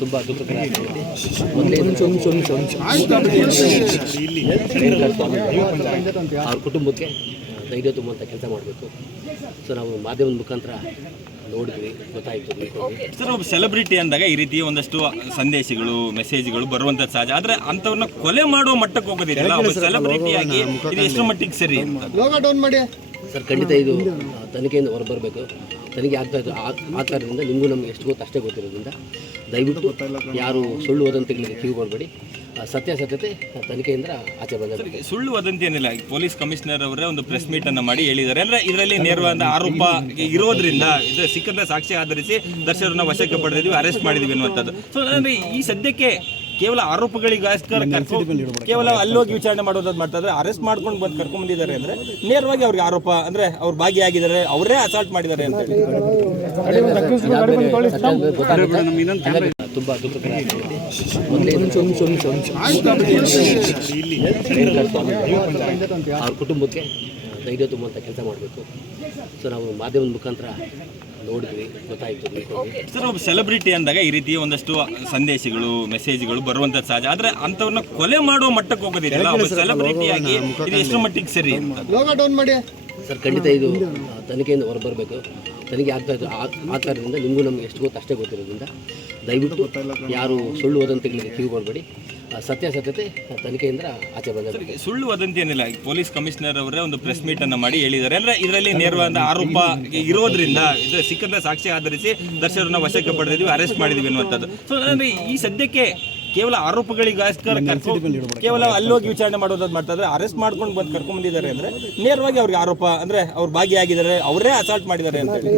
ತುಂಬ ದುಃಖಕರ ಮೊದಲೇ ಅವ್ರ ಕುಟುಂಬಕ್ಕೆ ಧೈರ್ಯ ತುಂಬುವಂಥ ಕೆಲಸ ಮಾಡಬೇಕು. ಸೊ ನಾವು ಮಾಧ್ಯಮದ ಮುಖಾಂತರ ನೋಡಿದ್ವಿ, ಗೊತ್ತಾಯಿತು. ಸರ್, ಒಬ್ಬ ಸೆಲೆಬ್ರಿಟಿ ಅಂದಾಗ ಈ ರೀತಿಯ ಒಂದಷ್ಟು ಸಂದೇಶಗಳು, ಮೆಸೇಜ್ಗಳು ಬರುವಂತ ಸಹಜ. ಆದ್ರೆ ಅಂತವ್ರನ್ನ ಕೊಲೆ ಮಾಡುವ ಮಟ್ಟಕ್ಕೆ ಹೋಗೋದಿಲ್ಲ. ಒಬ್ಬ ಸೆಲೆಬ್ರಿಟಿಯಾಗಿ ಇದು ಎಷ್ಟು ಮಟ್ಟಿಗೆ ಸರಿ ಅಂತ ಸರ್, ಖಂಡಿತ ಇದು ತನಿಖೆಯಿಂದ ಹೊರಬರಬೇಕು. ತನಿಖೆ ಆ ಕಾರಣದಿಂದ ನಿಮಗೂ ನಮ್ಗೆ ಎಷ್ಟು ಗೊತ್ತು ಅಷ್ಟೇ ಗೊತ್ತಿರೋದ್ರಿಂದ ದಯವಿಟ್ಟು ಯಾರು ಸುಳ್ಳು ವದಂತಿಗಳಿಗೆ ಕಿವಿಗೊಡಬೇಡಿ. ಸತ್ಯಾಸತ್ಯತೆ ತನಿಖೆಯಿಂದ ಆಚೆ ಬಂದ. ಸುಳ್ಳು ವದಂತಿ ಏನಿಲ್ಲ. ಪೊಲೀಸ್ ಕಮಿಷನರ್ ಅವರೇ ಒಂದು ಪ್ರೆಸ್ ಮೀಟ್ ಅನ್ನ ಮಾಡಿ ಹೇಳಿದ್ದಾರೆ. ಅಂದ್ರೆ ಇದರಲ್ಲಿ ನೇರವಾದ ಆರೋಪ ಇರೋದ್ರಿಂದ ಇದು ಸಿಕ್ಕಂತ ಸಾಕ್ಷಿ ಆಧರಿಸಿ ದರ್ಶಕರನ್ನ ವಶಕ್ಕೆ ಪಡೆದಿದ್ವಿ, ಅರೆಸ್ಟ್ ಮಾಡಿದ್ವಿ ಅನ್ನುವಂಥದ್ದು. ಸೊ ಅಂದ್ರೆ ಈ ಸದ್ಯಕ್ಕೆ ಕೇವಲ ಆರೋಪಗಳಿಗೋಸ್ಕರ ಕೇವಲ ಅಲ್ಲೋಗಿ ವಿಚಾರಣೆ ಮಾಡೋದು ಮಾಡ್ತಾ ಇದ್ದಾರೆ. ಅರೆಸ್ಟ್ ಮಾಡ್ಕೊಂಡು ಬಂದು ಕರ್ಕೊಂಡ್ ಬಂದಿದ್ದಾರೆ ಅಂದ್ರೆ ನೇರವಾಗಿ ಅವ್ರಿಗೆ ಆರೋಪ ಅಂದ್ರೆ ಅವ್ರು ಭಾಗಿಯಾಗಿದ್ದಾರೆ, ಅವರೇ ಅಸಾಲ್ಟ್ ಮಾಡಿದ್ದಾರೆ ಅಂತ ಹೇಳಿ ತುಂಬ ದುಃಖಕರ ಮೊದಲೇ ಅವ್ರ ಕುಟುಂಬಕ್ಕೆ ಧೈರ್ಯ ತುಂಬುವಂಥ ಕೆಲಸ ಮಾಡಬೇಕು. ಸೊ ನಾವು ಮಾಧ್ಯಮದ ಮುಖಾಂತರ ನೋಡಿದ್ವಿ, ಗೊತ್ತಾಯಿತು. ಸರ್, ಒಬ್ಬ ಸೆಲೆಬ್ರಿಟಿ ಅಂದಾಗ ಈ ರೀತಿಯ ಒಂದಷ್ಟು ಸಂದೇಶಗಳು, ಮೆಸೇಜ್ಗಳು ಬರುವಂತ ಸಹಜ. ಆದ್ರೆ ಅಂತವ್ರನ್ನ ಕೊಲೆ ಮಾಡುವ ಮಟ್ಟಕ್ಕೆ ಹೋಗೋದಿಲ್ಲ. ಒಬ್ಬ ಸೆಲೆಬ್ರಿಟಿಯಾಗಿ ಇದು ಎಷ್ಟು ಮಟ್ಟಿಗೆ ಸರಿ ಅಂತ ಸರ್, ಖಂಡಿತ ಇದು ತನಿಖೆಯಿಂದ ಹೊರಬರಬೇಕು. ತನಿಖೆ ಆ ಕಾರಣದಿಂದ ನಿಮಗೂ ನಮ್ಗೆ ಎಷ್ಟು ಗೊತ್ತು ಅಷ್ಟೇ ಗೊತ್ತಿರೋದ್ರಿಂದ ದಯವಿಟ್ಟು ಯಾರು ಸುಳ್ಳು ವದಂತಿಗಳಿಗೆ ಕಿವಿಗೊಡಬೇಡಿ. ಸತ್ಯಾಸತ್ಯತೆ ತನಿಖೆಯಿಂದ ಆಚೆ ಬಂದ. ಸುಳ್ಳು ವದಂತಿ ಏನಿಲ್ಲ. ಪೊಲೀಸ್ ಕಮಿಷನರ್ ಅವರೇ ಒಂದು ಪ್ರೆಸ್ ಮೀಟ್ ಅನ್ನ ಮಾಡಿ ಹೇಳಿದ್ದಾರೆ. ಅಂದ್ರೆ ಇದರಲ್ಲಿ ನೇರವಾದ ಆರೋಪ ಇರೋದ್ರಿಂದ ಇದು ಸಿಕ್ಕಂತ ಸಾಕ್ಷಿ ಆಧರಿಸಿ ದರ್ಶಕರನ್ನ ವಶಕ್ಕೆ ಪಡೆದಿದ್ವಿ, ಅರೆಸ್ಟ್ ಮಾಡಿದ್ವಿ ಅನ್ನುವಂಥದ್ದು. ಸೊ ಅಂದ್ರೆ ಈ ಸದ್ಯಕ್ಕೆ ಕೇವಲ ಆರೋಪಗಳಿಗೋಸ್ಕರ ಕೇವಲ ಅಲ್ಲೋಗಿ ವಿಚಾರಣೆ ಮಾಡೋದು ಮಾಡ್ತಾ ಇದ್ದಾರೆ. ಅರೆಸ್ಟ್ ಮಾಡ್ಕೊಂಡು ಬಂದು ಕರ್ಕೊಂಡ್ ಬಂದಿದ್ದಾರೆ ಅಂದ್ರೆ ನೇರವಾಗಿ ಅವ್ರಿಗೆ ಆರೋಪ ಅಂದ್ರೆ ಅವ್ರು ಭಾಗಿಯಾಗಿದ್ದಾರೆ, ಅವರೇ ಅಸಾಲ್ಟ್ ಮಾಡಿದ್ದಾರೆ ಅಂತ ಹೇಳಿ